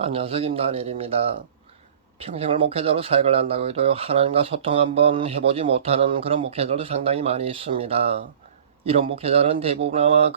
안녕하세요. 김다니엘입니다. 평생을 목회자로 사역을 한다고 해도 하나님과 소통 한번 해보지 못하는 그런 목회자들도 상당히 많이 있습니다. 이런 목회자는 대부분 아마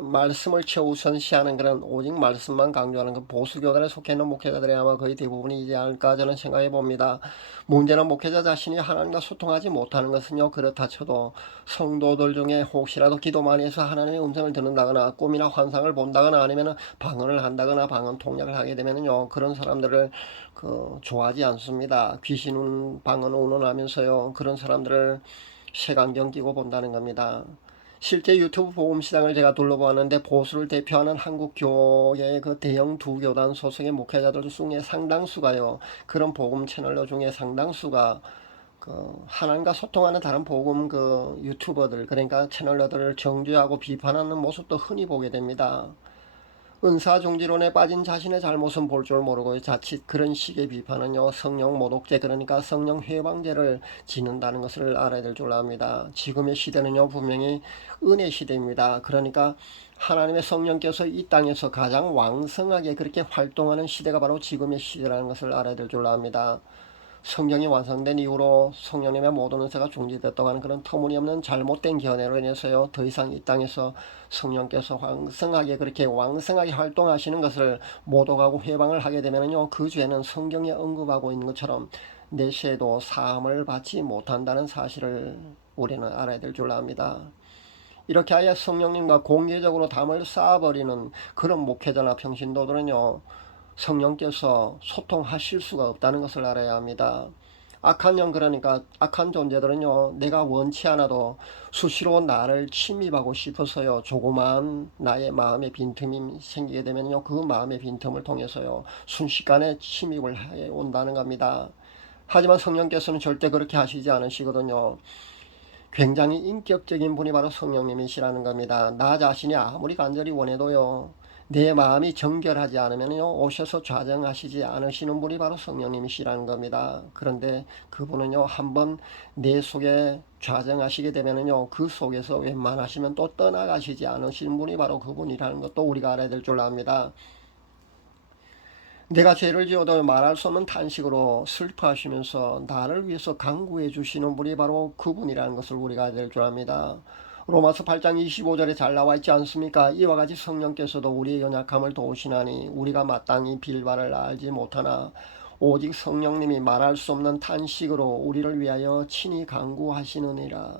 말씀을 최우선시하는 그런 오직 말씀만 강조하는 그 보수교단에 속해 있는 목회자들이 아마 거의 대부분이지 않을까 저는 생각해 봅니다. 문제는 목회자 자신이 하나님과 소통하지 못하는 것은요, 그렇다 쳐도 성도들 중에 혹시라도 기도 많이 해서 하나님의 음성을 듣는다거나 꿈이나 환상을 본다거나 아니면 방언을 한다거나 방언 통역을 하게 되면요, 그런 사람들을 좋아하지 않습니다. 귀신 방언 운운하면서요, 그런 사람들을 색안경 끼고 본다는 겁니다. 실제 유튜브 복음 시장을 제가 둘러보았는데 보수를 대표하는 한국 교회의 그 대형 두 교단 소속의 목회자들 중에 상당수가요, 그런 복음 채널 중에 상당수가 하나님과 소통하는 다른 복음 유튜버들, 그러니까 채널러들을 정죄하고 비판하는 모습도 흔히 보게 됩니다. 은사중지론에 빠진 자신의 잘못은 볼 줄 모르고 자칫 그런 식의 비판은요, 성령 모독죄, 그러니까 성령 회방죄를 짓는다는 것을 알아야 될 줄 압니다. 지금의 시대는요, 분명히 은혜 시대입니다. 그러니까 하나님의 성령께서 이 땅에서 가장 왕성하게 그렇게 활동하는 시대가 바로 지금의 시대라는 것을 알아야 될 줄 압니다. 성경이 완성된 이후로 성령님의 모든 은사가 중지됐다고 하는 그런 터무니없는 잘못된 견해로 인해서요, 더 이상 이 땅에서 성령께서 그렇게 왕성하게 활동하시는 것을 모독하고 회방을 하게 되면요, 그 죄는 성경에 언급하고 있는 것처럼 내세도 사함을 받지 못한다는 사실을 우리는 알아야 될 줄 압니다. 이렇게 아예 성령님과 공개적으로 담을 쌓아버리는 그런 목회자나 평신도들은요, 성령께서 소통하실 수가 없다는 것을 알아야 합니다. 악한 영, 그러니까 악한 존재들은요, 내가 원치 않아도 수시로 나를 침입하고 싶어서요, 조그마한 나의 마음의 빈틈이 생기게 되면요, 그 마음의 빈틈을 통해서요, 순식간에 침입을 해 온다는 겁니다. 하지만 성령께서는 절대 그렇게 하시지 않으시거든요. 굉장히 인격적인 분이 바로 성령님이시라는 겁니다. 나 자신이 아무리 간절히 원해도요, 내 마음이 정결하지 않으면요, 오셔서 좌정하시지 않으시는 분이 바로 성령님이시라는 겁니다. 그런데 그분은요, 한번 내 속에 좌정하시게 되면요, 그 속에서 웬만하시면 또 떠나가시지 않으시는 분이 바로 그분이라는 것도 우리가 알아야 될 줄 압니다. 내가 죄를 지어도 말할 수 없는 탄식으로 슬퍼하시면서 나를 위해서 간구해 주시는 분이 바로 그분이라는 것을 우리가 알아야 될 줄 압니다. 로마서 8장 25절에 잘 나와 있지 않습니까? 이와 같이 성령께서도 우리의 연약함을 도우시나니 우리가 마땅히 빌바를 알지 못하나 오직 성령님이 말할 수 없는 탄식으로 우리를 위하여 친히 간구하시느니라.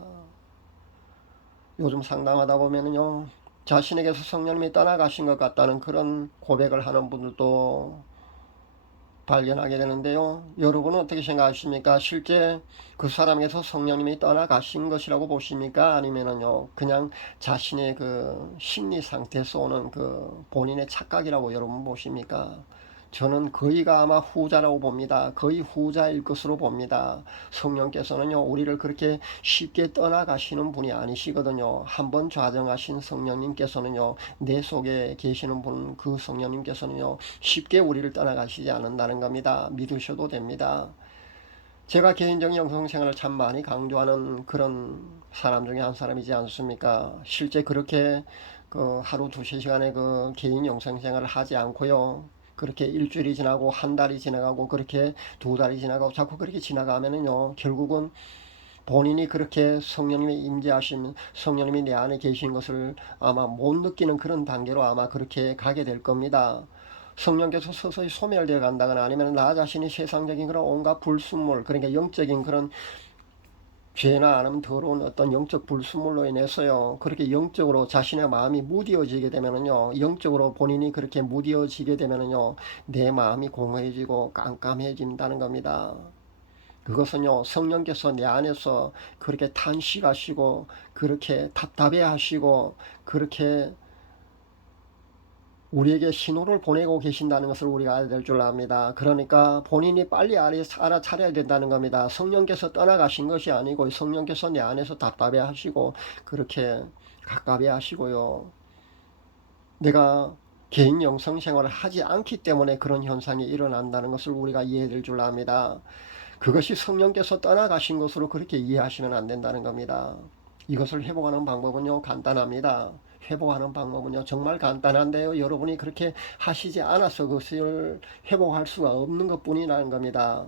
요즘 상담하다 보면은요, 자신에게서 성령님이 떠나가신 것 같다는 그런 고백을 하는 분들도 발견하게 되는데요. 여러분은 어떻게 생각하십니까? 실제 그 사람에게서 성령님이 떠나가신 것이라고 보십니까? 아니면은요, 그냥 자신의 그 심리 상태에서 오는 그 본인의 착각이라고 여러분 보십니까? 저는 거의가 아마 후자라고 봅니다. 거의 후자일 것으로 봅니다. 성령께서는요, 우리를 그렇게 쉽게 떠나가시는 분이 아니시거든요. 한번 좌정하신 성령님께서는요, 내 속에 계시는 분, 그 성령님께서는요, 쉽게 우리를 떠나가시지 않는다는 겁니다. 믿으셔도 됩니다. 제가 개인적인 영성생활을 참 많이 강조하는 그런 사람 중에 한 사람이지 않습니까? 실제 그렇게 하루 두세 시간의 개인 영성생활을 하지 않고요, 그렇게 일주일이 지나고 한 달이 지나가고 그렇게 두 달이 지나가고 자꾸 그렇게 지나가면은요, 결국은 본인이 그렇게 성령님의 임재하심, 성령님이 내 안에 계신 것을 아마 못 느끼는 그런 단계로 아마 그렇게 가게 될 겁니다. 성령께서 서서히 소멸되어 간다거나 아니면 나 자신이 세상적인 그런 온갖 불순물, 그러니까 영적인 그런 죄나 아니면 더러운 어떤 영적 불순물로 인해서요, 그렇게 영적으로 자신의 마음이 무디어지게 되면은요, 영적으로 본인이 그렇게 무디어지게 되면은요, 내 마음이 공허해지고 깜깜해진다는 겁니다. 그것은요, 성령께서 내 안에서 그렇게 탄식하시고 그렇게 답답해 하시고 그렇게 우리에게 신호를 보내고 계신다는 것을 우리가 알아야 될 줄 압니다. 그러니까 본인이 빨리 알아차려야 된다는 겁니다. 성령께서 떠나가신 것이 아니고 성령께서 내 안에서 답답해 하시고 그렇게 가깝게 하시고요, 내가 개인 영성 생활을 하지 않기 때문에 그런 현상이 일어난다는 것을 우리가 이해해야 될 줄 압니다. 그것이 성령께서 떠나가신 것으로 그렇게 이해하시면 안 된다는 겁니다. 이것을 회복하는 방법은요, 간단합니다. 회복하는 방법은요 정말 간단한데요, 여러분이 그렇게 하시지 않아서 그것을 회복할 수가 없는 것 뿐이라는 겁니다.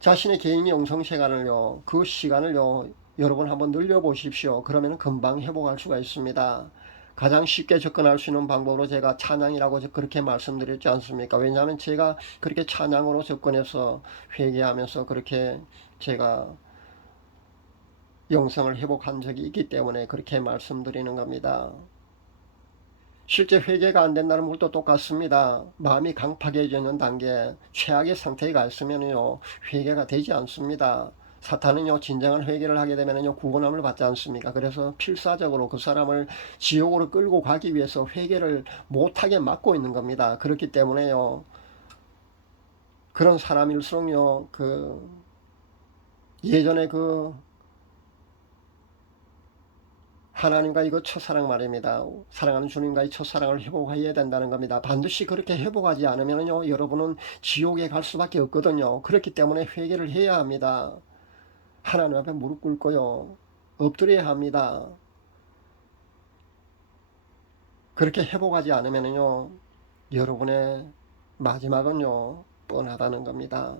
자신의 개인 영성 시간을요, 그 시간을요 여러분 한번 늘려보십시오. 그러면 금방 회복할 수가 있습니다. 가장 쉽게 접근할 수 있는 방법으로 제가 찬양이라고 그렇게 말씀드렸지 않습니까? 왜냐하면 제가 그렇게 찬양으로 접근해서 회개하면서 그렇게 제가 영성을 회복한 적이 있기 때문에 그렇게 말씀드리는 겁니다. 실제 회개가 안 된다는 것도 똑같습니다. 마음이 강팍해지는 단계, 최악의 상태에 가 있으면요 회개가 되지 않습니다. 사탄은요 진정한 회개를 하게 되면요 구원함을 받지 않습니까? 그래서 필사적으로 그 사람을 지옥으로 끌고 가기 위해서 회개를 못하게 막고 있는 겁니다. 그렇기 때문에요 그런 사람일수록요 예전에 하나님과 이거 첫사랑 말입니다. 사랑하는 주님과의 첫사랑을 회복해야 된다는 겁니다. 반드시 그렇게 회복하지 않으면요 여러분은 지옥에 갈 수밖에 없거든요. 그렇기 때문에 회개를 해야 합니다. 하나님 앞에 무릎 꿇고요 엎드려야 합니다. 그렇게 회복하지 않으면요 여러분의 마지막은요 뻔하다는 겁니다.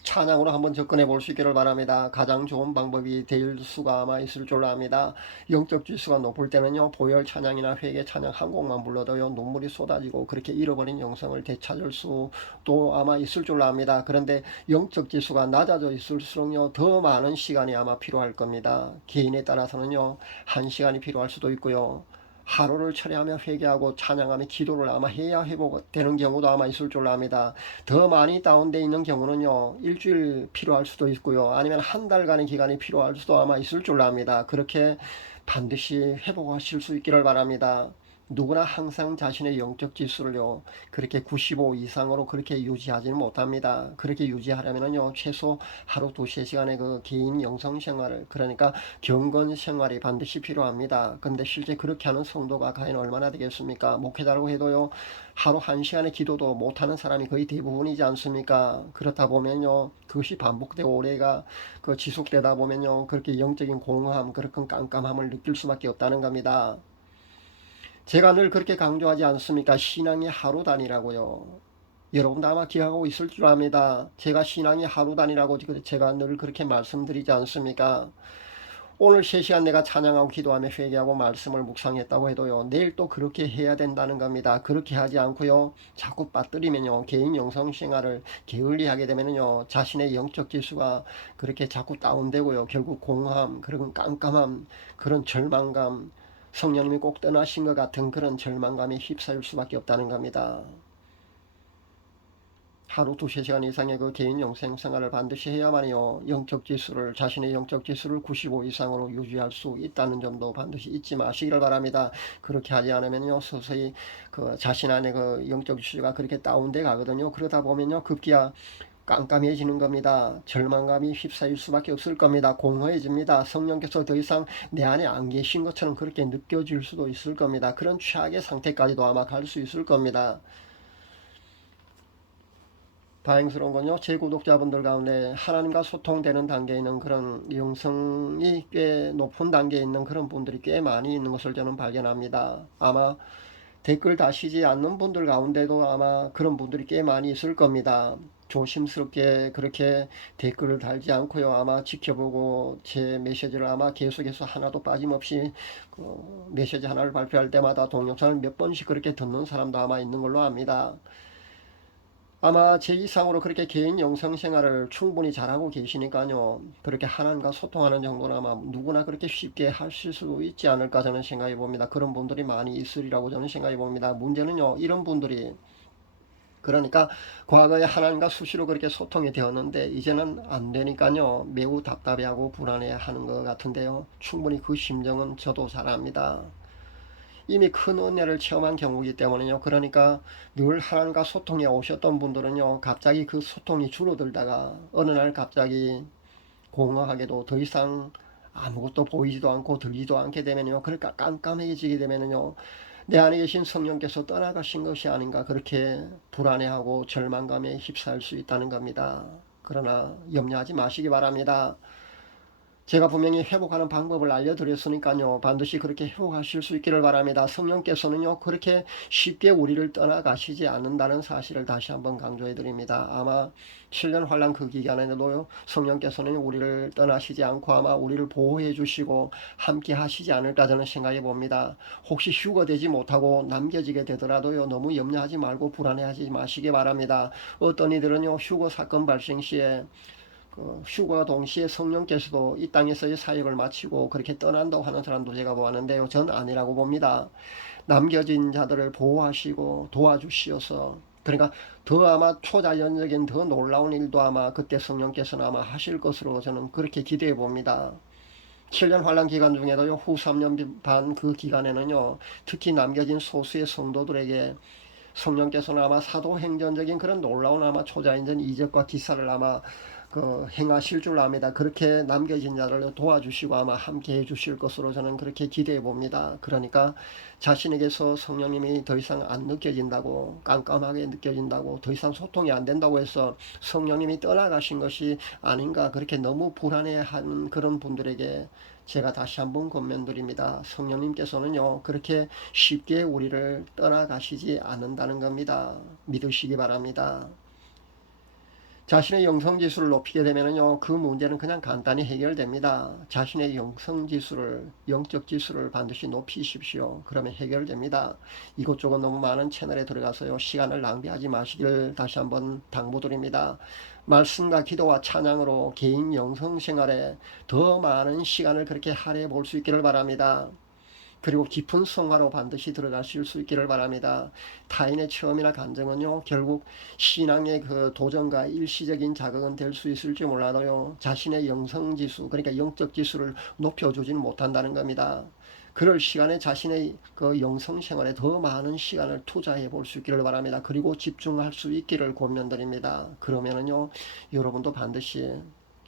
찬양으로 한번 접근해 볼 수 있기를 바랍니다. 가장 좋은 방법이 될 수가 아마 있을 줄로 압니다. 영적 지수가 높을 때는요 보혈 찬양이나 회개 찬양 한 곡만 불러도요 눈물이 쏟아지고 그렇게 잃어버린 영성을 되찾을 수도 아마 있을 줄로 압니다. 그런데 영적 지수가 낮아져 있을수록요 더 많은 시간이 아마 필요할 겁니다. 개인에 따라서는요 1시간이 필요할 수도 있고요 하루를 철회하며 회개하고 찬양하며 기도를 아마 해야 회복되는 경우도 아마 있을 줄로 압니다. 더 많이 다운되어 있는 경우는요 일주일 필요할 수도 있고요 아니면 한 달간의 기간이 필요할 수도 아마 있을 줄로 압니다. 그렇게 반드시 회복하실 수 있기를 바랍니다. 누구나 항상 자신의 영적 지수를요 그렇게 95 이상으로 그렇게 유지하지는 못합니다. 그렇게 유지하려면요 최소 하루 2-3시간의 그 개인 영성 생활을, 그러니까 경건 생활이 반드시 필요합니다. 근데 실제 그렇게 하는 성도가 과연 얼마나 되겠습니까? 목회자라고 해도요 하루 1시간의 기도도 못하는 사람이 거의 대부분이지 않습니까? 그렇다 보면요 그것이 반복되고 오래가 지속되다 보면요 그렇게 영적인 공허함, 그런 깜깜함을 느낄 수밖에 없다는 겁니다. 제가 늘 그렇게 강조하지 않습니까? 신앙이 하루 단위라고요. 여러분도 아마 기억하고 있을 줄 압니다. 제가 신앙이 하루 단위라고 제가 늘 그렇게 말씀드리지 않습니까? 오늘 3시간 내가 찬양하고 기도하며 회개하고 말씀을 묵상했다고 해도요 내일 또 그렇게 해야 된다는 겁니다. 그렇게 하지 않고요 자꾸 빠뜨리면요 개인 영성생활을 게을리하게 되면요 자신의 영적 지수가 그렇게 자꾸 다운되고요 결국 공허함, 그런 깜깜함, 그런 절망감, 성령님이 꼭 떠나신 것 같은 그런 절망감에 휩싸일 수밖에 없다는 겁니다. 하루 2-3시간 이상의 그 개인 영생 생활을 반드시 해야만요 영적 지수를, 자신의 영적 지수를 95 이상으로 유지할 수 있다는 점도 반드시 잊지 마시기를 바랍니다. 그렇게 하지 않으면요 서서히 자신 안에 영적 지수가 그렇게 다운돼 가거든요. 그러다 보면요 급기야 깜깜해지는 겁니다. 절망감이 휩싸일 수밖에 없을 겁니다. 공허해집니다. 성령께서 더 이상 내 안에 안 계신 것처럼 그렇게 느껴질 수도 있을 겁니다. 그런 최악의 상태까지도 아마 갈 수 있을 겁니다. 다행스러운 건요 제 구독자분들 가운데 하나님과 소통되는 단계에 있는 그런 영성이 꽤 높은 단계에 있는 그런 분들이 꽤 많이 있는 것을 저는 발견합니다. 아마 댓글 다시지 않는 분들 가운데도 아마 그런 분들이 꽤 많이 있을 겁니다. 조심스럽게 그렇게 댓글을 달지 않고요 아마 지켜보고 제 메시지를 아마 계속해서 하나도 빠짐없이 메시지 하나를 발표할 때마다 동영상을 몇 번씩 그렇게 듣는 사람도 아마 있는 걸로 압니다. 아마 제 이상으로 그렇게 개인 영성 생활을 충분히 잘하고 계시니까요 그렇게 하나님과 소통하는 정도는 아마 누구나 그렇게 쉽게 하실 수 있지 않을까 저는 생각해 봅니다. 그런 분들이 많이 있으리라고 저는 생각해 봅니다. 문제는요 이런 분들이, 그러니까 과거에 하나님과 수시로 그렇게 소통이 되었는데 이제는 안 되니까요 매우 답답해하고 불안해 하는 것 같은데요 충분히 그 심정은 저도 잘 압니다. 이미 큰 은혜를 체험한 경우이기 때문에요. 그러니까 늘 하나님과 소통해 오셨던 분들은요 갑자기 그 소통이 줄어들다가 어느 날 갑자기 공허하게도 더 이상 아무것도 보이지도 않고 들리지도 않게 되면요 그러니까 깜깜해지게 되면요 내 안에 계신 성령께서 떠나가신 것이 아닌가 그렇게 불안해하고 절망감에 휩싸일 수 있다는 겁니다. 그러나 염려하지 마시기 바랍니다. 제가 분명히 회복하는 방법을 알려드렸으니까요. 반드시 그렇게 회복하실 수 있기를 바랍니다. 성령께서는요, 그렇게 쉽게 우리를 떠나가시지 않는다는 사실을 다시 한번 강조해 드립니다. 아마 7년 환란 그 기간에도 성령께서는 우리를 떠나시지 않고 아마 우리를 보호해 주시고 함께 하시지 않을까 저는 생각해 봅니다. 혹시 휴거되지 못하고 남겨지게 되더라도요, 너무 염려하지 말고 불안해하지 마시기 바랍니다. 어떤 이들은요, 휴거 사건 발생 시에 휴가 동시에 성령께서도 이 땅에서의 사역을 마치고 그렇게 떠난다고 하는 사람도 제가 보았는데요. 전 아니라고 봅니다. 남겨진 자들을 보호하시고 도와주시어서 그러니까 더 아마 초자연적인 더 놀라운 일도 아마 그때 성령께서는 아마 하실 것으로 저는 그렇게 기대해 봅니다. 7년 환란 기간 중에도요, 후 3년 반 그 기간에는요, 특히 남겨진 소수의 성도들에게 성령께서는 아마 사도행전적인 그런 놀라운 아마 초자연전 이적과 기사를 아마 행하실 줄 압니다. 그렇게 남겨진 자를 도와주시고 아마 함께 해주실 것으로 저는 그렇게 기대해 봅니다. 그러니까 자신에게서 성령님이 더 이상 안 느껴진다고, 깜깜하게 느껴진다고, 더 이상 소통이 안 된다고 해서 성령님이 떠나가신 것이 아닌가, 그렇게 너무 불안해한 그런 분들에게 제가 다시 한번 권면드립니다. 성령님께서는요, 그렇게 쉽게 우리를 떠나가시지 않는다는 겁니다. 믿으시기 바랍니다. 자신의 영성지수를 높이게 되면요, 그 문제는 그냥 간단히 해결됩니다. 자신의 영성지수를, 영적지수를 반드시 높이십시오. 그러면 해결됩니다. 이것저것 너무 많은 채널에 들어가서요, 시간을 낭비하지 마시길 다시 한번 당부드립니다. 말씀과 기도와 찬양으로 개인 영성 생활에 더 많은 시간을 그렇게 할애해 볼 수 있기를 바랍니다. 그리고 깊은 성화로 반드시 들어가실 수 있기를 바랍니다. 타인의 체험이나 감정은요, 결국 신앙의 그 도전과 일시적인 자극은 될 수 있을지 몰라도요, 자신의 영성지수, 그러니까 영적 지수를 높여주지는 못한다는 겁니다. 그럴 시간에 자신의 그 영성 생활에 더 많은 시간을 투자해 볼 수 있기를 바랍니다. 그리고 집중할 수 있기를 권면드립니다. 그러면은요, 여러분도 반드시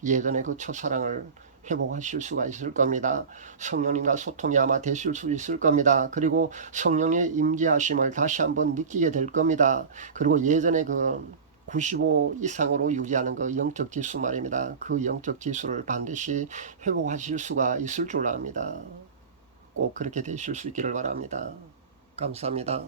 예전의 그 첫사랑을 회복하실 수가 있을 겁니다. 성령님과 소통이 아마 되실 수 있을 겁니다. 그리고 성령의 임재하심을 다시 한번 느끼게 될 겁니다. 그리고 예전에 그 95 이상으로 유지하는 그 영적 지수 말입니다. 그 영적 지수를 반드시 회복하실 수가 있을 줄 압니다. 꼭 그렇게 되실 수 있기를 바랍니다. 감사합니다.